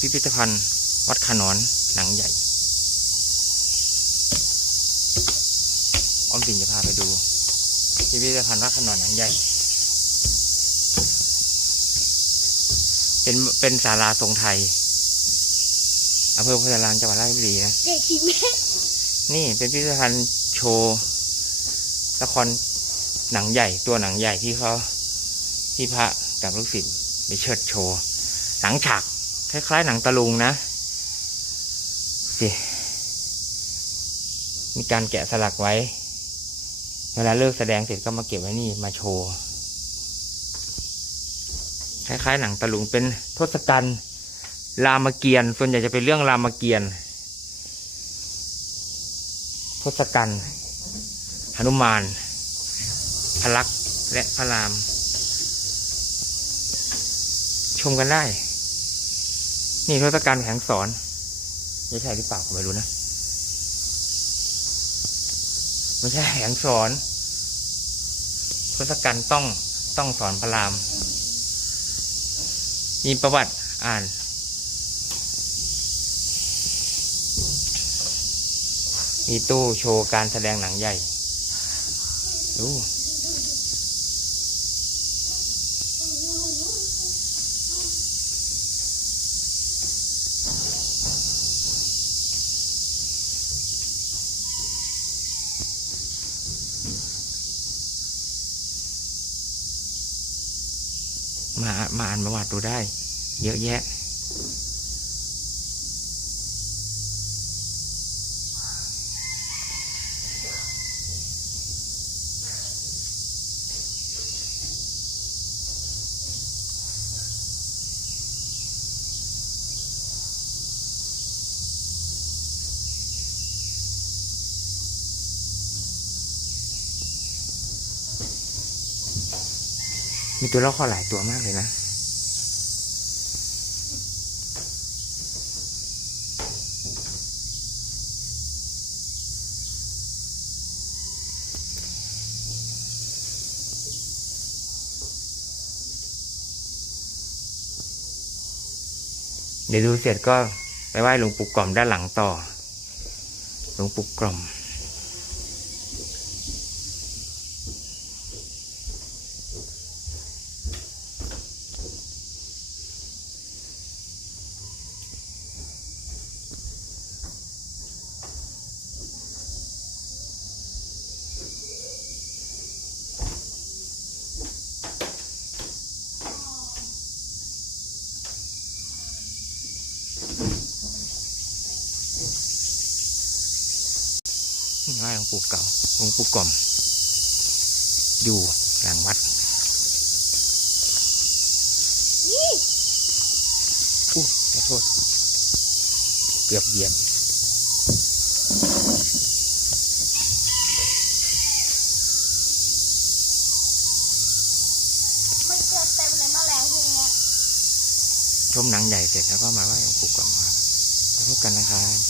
พิพิธภัณฑ์ วัดขนอนหนังใหญ่ออมสินจะพาไปดู พิพิธภัณฑ์วัดขนอนหนังใหญ่ เป็นเป็นศาลาทรงไทยอำเภอโพธารามจังหวัดราชบุรีนะเด็กสิแม่นี่เป็นพิพิธภัณฑ์โชว์ละครหนังใหญ่ตัวหนังใหญ่ที่เขาที่พระกับลูกศิษย์ ไปเชิดโชว์ หนังฉากคล้ายๆหนังตะลุงนะสิมีการแกะสลักไว้ เวลาเลิกแสดงเสร็จก็มาเก็บไว้นี่มาโชว์ คล้ายๆ หนังตะลุงเป็นทศกัณฐ์รามเกียรติ์ส่วนใหญ่จะเป็นเรื่องรามเกียรติ์ทศกัณฐ์หนุมาน พลักษณ์และพระราม ชมกันได้ นี่ทศกัณฐ์แผงสอนไม่ใช่หรือเปล่าผมไม่รู้นะไม่ใช่แผงสอนทศกัณฐ์ต้องต้องสอนพระราม มีประวัติอ่านมีตู้โชว์การแสดงหนังใหญ่ดู มามาอ่านประวัติดูได้ เยอะแยะ มีตัวละครหลายตัวมากเลยนะ เดี๋ยวดูเสร็จก็ไปไหว้หลวงปู่กล่อมด้านหลังต่อ หลวงปู่กล่อม ไหว้หลวงปู่เก่าหลวงปู่กล่อม อยู่หลังวัดนี่อู้ขอโทษ เกือบเหยียบมันเกิดเต็มเลยแมลงพวกเนี้ยชมหนังใหญ่เสร็จแล้วก็มาไหว้หลวงปู่กล่อมครับแล้วพบกันนะครับ